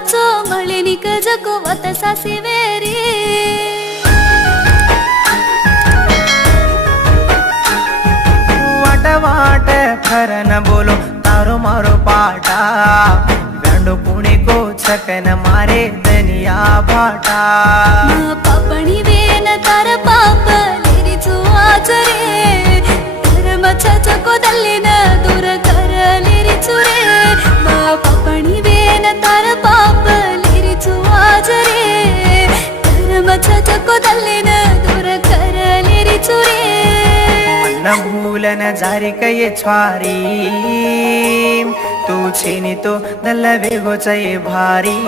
nacho मळिनिक जको वतसा सिवेरी वाट वाट खर न बोलो तारो मारो पाटा व्यांडो पुणे को छकन मारे दनिया भाटा पापणी वेन तार पाप लेरी चुआचरे धर्म चको दल्लिन दूर कर लेरी चुरे पापणी वेन तार पाप लेरी चुआचरे धर्म चको दल्लिन दूर कर लेरी चुरे न भूलन जारी कये छ्वारी तू छेनी तो दल्ल वेगो चये भारी